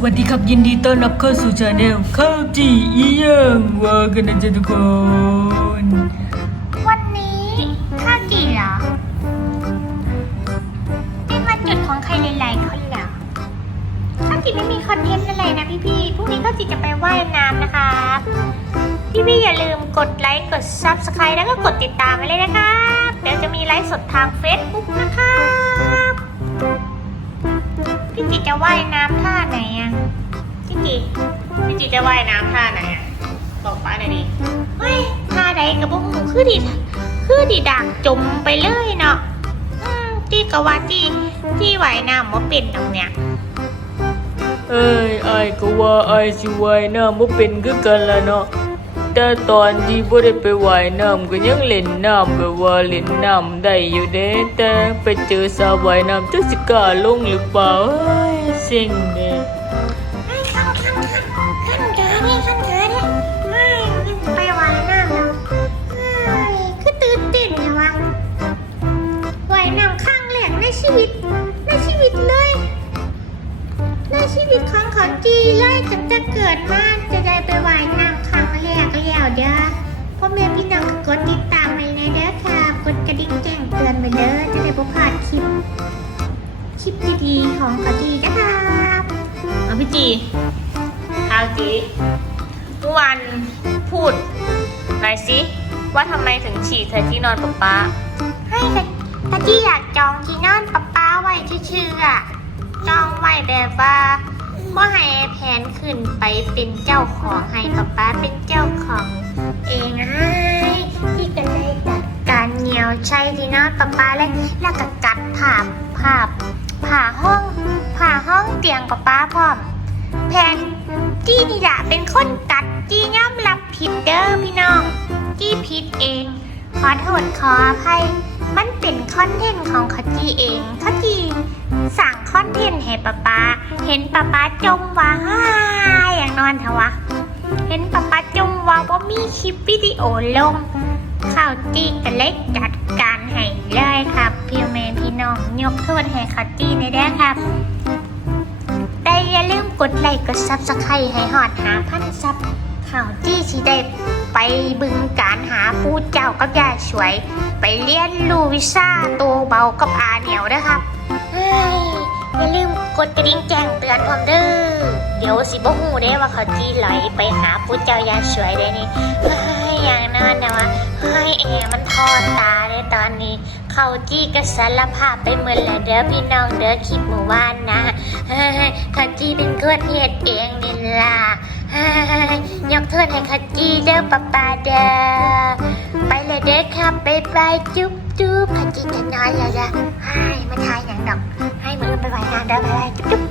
วัสดีครับยินดีต้อนรับเข้าสู่ชาแนลข้าวจีอียังว่ากันนะจ๊ะทุกคน วันนี้ข้าวจีเหรอเป็นวันหยุดของใครหลายๆคนเหรอข้าวจีไม่มีคอนเทนต์อะไรนะพี่ๆพรุ่งนี้ข้าวจีจะไปว่ายน้ำนะครับพี่ๆอย่าลืมกดไลค์กด Subscribe แล้วก็กดติดตามไปเลยนะครับเดี๋ยวจะมีไลฟ์สดทาง Facebook นะครับ พี่จีจะว่ายน้ำท่าไหนอะพี่จีพี่จีจะว่ายน้ำท่าไหนอะบอกป้าหน่อยดิเฮ้ยท่าใดกับพวกหนูคือดีคือดีดักจมไปเลยเนาะอืมที่กว่าที่ที่ไหวน้ำว่าเป็นตรงเนี้ยเอ้ยไอ้ก็ว่าไอ้ายสิว่ายน้ำบ่เป็นคือกันละเนาะ แต่ตอนที่บ่ได้ไปว่ายน้ำก็ยังเล่นน้ำแบบว่าเล่นน้ำได้อยู่เด้แต่ไปเจอสาวว่ายน้ำจักสิกล้าลงหรือเปล่าเอ้ยเซ็งเด้ไอ้ขั้นขั้นขั้นขั้นเกินนี่ขั้นเกินนี่ไม่ไปไหวน้ำแล้วเฮ้ยคือตื่นเต้นเลยวะไหวน้ำข้งแรกในชีวิตในชีวิตเลยในชีวิตของเขาจีเลยตั้งแต่เกิดมาจะได้ไปว่ายน้ำ อจะได้บ่พลาดคลิป คลิปดีๆของเขาจีนะครับเอาพี่จีข้าวจีเมื่อวานพูดหน่อยสิว่าทำไมถึงฉี่ใส่ที่นอนป๊าป๊าให้กะกะจีอยากจองที่นอนป๊าป๊าไว้ชื่อๆอะจองไว้แบบว่าว่าให้แผนขึ้นไปเป็นเจ้าของให้ป๊าป๊าเป็นเจ้าของเองให้ ใช้ที่นอนป๊าป๊าเลย แล้วก็กัดผ่าผ่าผ่าห้องผ่าห้องเตียงป๊าป๊าพร้อมแผนจี้นี่แหละเป็นคนกัดจี้ย่อมรับผิดเด้อพี่น้อง จี้ผิดเอง ขอโทษขออภัยมันเป็นคอนเทนต์ของขจี้เองขจี้สั่งคอนเทนต์ให้ป๊าป๊าเห็นป๊าป๊าจมว่าฮ่าอย่างนอนเถอะวะ เห็นป๊าป๊าจมว่าว่ามีคลิปวิดีโอลงข่าวจี้กันเล็กจัด การให้เลยครับพี่แม่พี่น้องยกโทษให้เขาจี้ในเด้ครับ แต่อย่าลืมกดไลค์กดซับสไครต์ให้หอดหาพันซับข่าวจี้สิได้ไปบึงการหาผู้เจ้ากับยาสวย ไปเรียนรู้วิชาตัวเบากับอาเหนียวนะครับเฮ้ยอย่าลืมกดกระดิ่งแจ้งเตือนผมเด้อเดี๋ยวสิบ่ฮู้ได้ว่าเขาจี้ไหลไปหาผู้เจ้ายาสวยได้นี่เฮ้อย่างนั้นนะวะเฮ้แอมันทอดตา ตอนนี้ เขาจี้ก็สารภาพไปเหมือนละเด้อพี่น้องเด้อคลิปหมู่บ้านนะเขาจี้เป็นคนเหตุเองนี่ล่ะยกโทษให้ขัดจีเด้อป้าป้าเด้อไปเลยเด้อครับบ๊ายบายจุ๊บจุ๊บขัดจีจะนอนแล้วนะให้มาทายอย่างดอก ให้มือไปไหวงานเด้อบ๊ายบายจุ๊บ